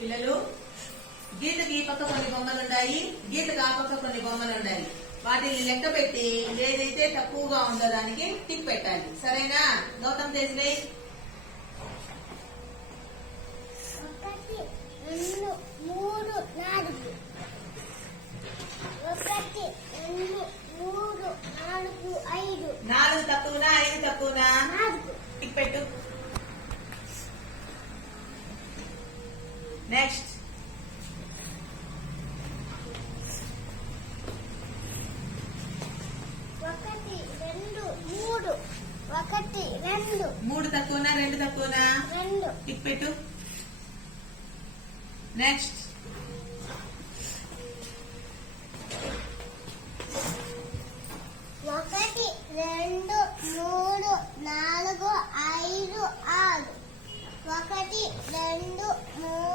పిల్లలు గీతకి ఈ పక్క కొన్ని బొమ్మలు ఉన్నాయి, గీతకి ఆ పక్క కొన్ని బొమ్మలు ఉన్నాయి. వాటిని లెక్క పెట్టి ఏదైతే తక్కువగా ఉందో దానికి టిక్ పెట్టాలి. సరేనా? గౌతమ్ తేజ్లే. 4 తక్కువనా 5 తక్కువనా? టిక్ పెట్టు. నెక్స్ట్ 3 తక్కువనా 2 తక్కువనా? టిక్ పెట్టు. నెక్స్ట్ 1 2 3 4 5 6 1 2 3